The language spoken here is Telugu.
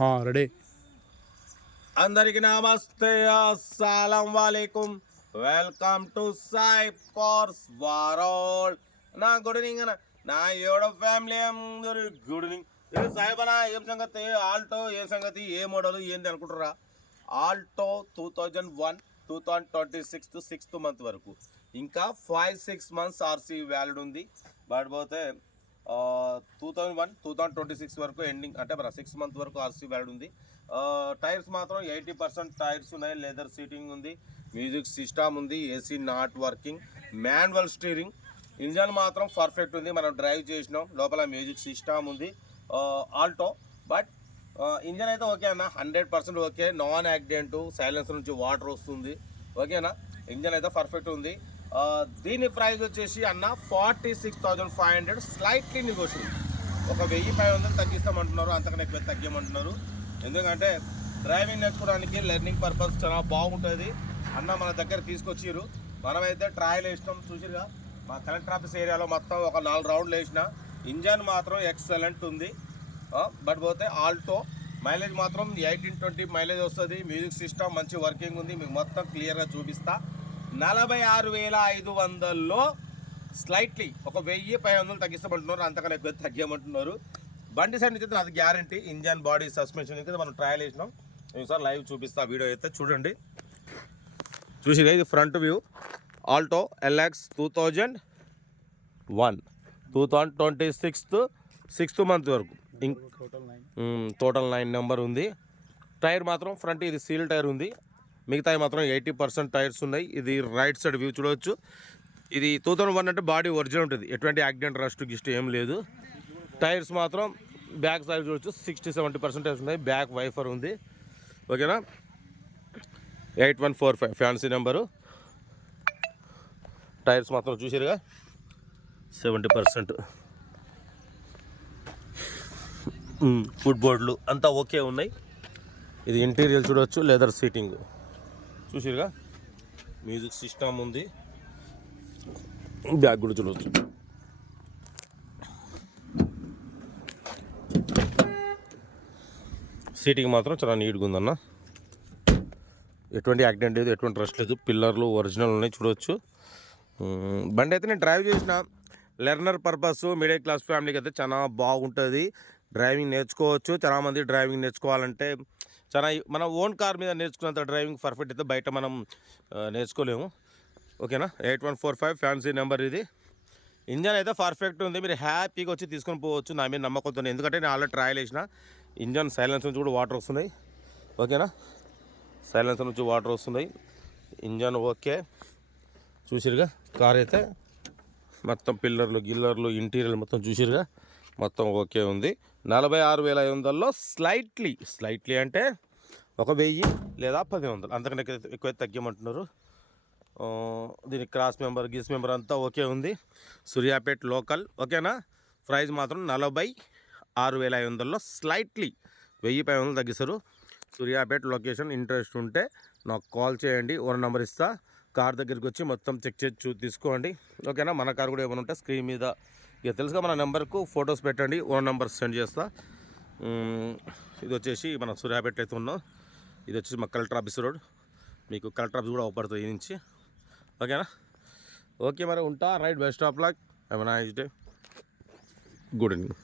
రెడీ. అందరికి నమస్తే, అస్సలం వాలేకుం. Welcome to Saib cars world. నా గుడ్ ఈవినింగ్ అన్న, నా యూట్యూబ్ ఫ్యామిలీ అందరు గుడ్ ఈవినింగ్. ఇది సాయిబ్ అన్న, ఏం సంగతి? ఆల్టో ఏ సంగతి, ఏ మోడల్ ఏంది అనుకుంటారా? ఆల్టో 2001 2026 6th మంత్ వరకు, ఇంకా 5-6 months ఆర్సీ వ్యాలిడ్ ఉంది. బట్ పోతే 2001 2026 వరకు ఎండింగ్, అంటే మన 6 month వరకు ఆర్సీ వ్యాలిడ్ ఉంది. టైర్స్ మాత్రం 80% టైర్స్ ఉన్నాయి. లెదర్ సీటింగ్ ఉంది, మ్యూజిక్ సిస్టమ్ ఉంది, AC not working, manual steering. Engine మాత్రం పర్ఫెక్ట్ ఉంది, మనం డ్రైవ్ చేసినాం. లోపల మ్యూజిక్ సిస్టమ్ ఉంది ఆల్టో. బట్ ఇంజన్ అయితే ఓకే అన్న, 100% ఓకే. నాన్ యాక్సిడెంట్, సైలెన్సర్ నుంచి వాటర్ వస్తుంది, ఓకేనా. ఇంజన్ అయితే పర్ఫెక్ట్ ఉంది. దీని ప్రైస్ వచ్చేసి అన్న 46,500, స్లైట్లీ నెగోషియబుల్. ఒక 1,500 తగ్గిస్తామంటున్నారు, అంతకన్నా ఎక్కువ తగ్గమంటున్నారు. ఎందుకంటే డ్రైవింగ్ నేర్చుకోవడానికి లెర్నింగ్ పర్పస్ చాలా బాగుంటుంది అన్న. మన దగ్గర తీసుకొచ్చిర్రు, మనమైతే ట్రయల్ వేసినాం. చూసిరుగా మా కలెక్టర్ ఆఫీస్ ఏరియాలో మొత్తం ఒక 4 రౌండ్లు వేసిన. ఇంజన్ మాత్రం ఎక్సలెంట్ ఉంది. బట్ పోతే ఆల్టో మైలేజ్ మాత్రం 18-20 మైలేజ్ వస్తుంది. మ్యూజిక్ సిస్టమ్ మంచి వర్కింగ్ ఉంది, మీకు మొత్తం క్లియర్గా చూపిస్తా. 46,500లో స్లైట్లీ ఒక 1,500 తగ్గిస్తామంటున్నారు, అంతకన్నా ఎక్కువ తగ్గమంటున్నారు. బండి సైడ్ నుంచి అయితే అది గ్యారంటీ. ఇంజన్, బాడీ, సస్పెన్షన్ అయితే మనం ట్రయల్ వేసినాం. ఒకసారి లైవ్ చూపిస్తా, వీడియో అయితే చూడండి. చూసిగా ఇది front view. Alto LX 2001 2026 6th month వరకు, టోటల్ 9 నెంబర్ ఉంది. టైర్ మాత్రం ఫ్రంట్ ఇది సీల్ టైర్ ఉంది, మిగతాయి మాత్రం 80% టైర్స్ ఉన్నాయి. ఇది రైట్ సైడ్ వ్యూ చూడవచ్చు. ఇది 2001 అంటే బాడీ ఒరిజినల్ ఉంటుంది, ఎటువంటి యాక్సిడెంట్, రస్ట్ గిస్ట్ ఏం లేదు. టైర్స్ మాత్రం బ్యాక్ సైడ్ చూడవచ్చు, 60-70% ఉన్నాయి. బ్యాక్ వైఫర్ ఉంది, ఓకేనా. 8145 ఫ్యాన్సీ నెంబరు. టైర్స్ మాత్రం చూసారుగా 70%. ఫుట్ బోర్డులు అంతా ఓకే ఉన్నాయి. ఇది ఇంటీరియర్ చూడవచ్చు, లెదర్ సీటింగ్ చూసిరుగా, మ్యూజిక్ సిస్టమ్ ఉంది, బ్యాగ్ కూడా చూడవచ్చు. సీటింగ్ మాత్రం చాలా నీట్గా ఉందన్న, ఎటువంటి యాక్సిడెంట్ లేదు, ఎటువంటి రష్ లేదు. పిల్లర్లు ఒరిజినల్ ఉన్నాయి చూడవచ్చు. బండి అయితే నేను డ్రైవ్ చేసిన, లెర్నర్ పర్పస్, మిడిల్ క్లాస్ ఫ్యామిలీకి అయితే చాలా బాగుంటుంది. డ్రైవింగ్ నేర్చుకోవచ్చు. చాలామంది డ్రైవింగ్ నేర్చుకోవాలంటే చాలా మన ఓన్ కార్ మీద నేర్చుకున్నంత డ్రైవింగ్ పర్ఫెక్ట్ అయితే బయట మనం నేర్చుకోలేము, ఓకేనా. 8145 ఫ్యాన్సీ నెంబర్ ఇది. ఇంజన్ అయితే పర్ఫెక్ట్ ఉంది, మీరు హ్యాపీగా వచ్చి తీసుకొని పోవచ్చు, నా మీద నమ్మకంతో. ఎందుకంటే నేను ఆల్రెడీ ట్రయల్ వేసిన. ఇంజన్ సైలెన్సర్ నుంచి కూడా వాటర్ వస్తున్నాయి, ఓకేనా. సైలెన్సర్ నుంచి వాటర్ వస్తున్నాయి. Engine okay, చూసిరుగా. కార్ అయితే మొత్తం పిల్లర్లు, గిల్లర్లు, ఇంటీరియర్ మొత్తం చూసిరుగా, మొత్తం ఓకే ఉంది. 46,500లో స్లైట్లీ అంటే ఒక 1,000 లేదా 1,000, అంతకన్నా ఎక్కువ తగ్గమంటున్నారు. దీనికి క్రాస్ మెంబర్, గిస్ మెంబర్ అంతా ఓకే ఉంది. సూర్యాపేట్ లోకల్, ఓకేనా. ప్రైస్ మాత్రం 46,500లో స్లైట్లీ 1,500 తగ్గిస్తారు. సూర్యాపేట్ లొకేషన్. ఇంట్రెస్ట్ ఉంటే నాకు కాల్ చేయండి, ఓనర్ నెంబర్ ఇస్తా. కార్ దగ్గరికి వచ్చి మొత్తం చెక్ చేసి తీసుకోండి, ఓకేనా. మన కార్ కూడా ఏమైనా ఉంటే స్క్రీన్ మీద ఇక తెలుసుగా మన నెంబర్కు ఫొటోస్ పెట్టండి, ఓనర్ నెంబర్ సెండ్ చేస్తా. ఇది వచ్చేసి మన సూర్యాపేట అయితే ఉన్నాం. ఇది వచ్చేసి మా కలెక్టర్ ఆఫీస్ రోడ్. మీకు కలెక్టర్ ఆఫీస్ కూడా అవపడుతుంది ఈ నుంచి, ఓకేనా. ఓకే మరి ఉంటా. Right, best of luck, have a nice day, good evening.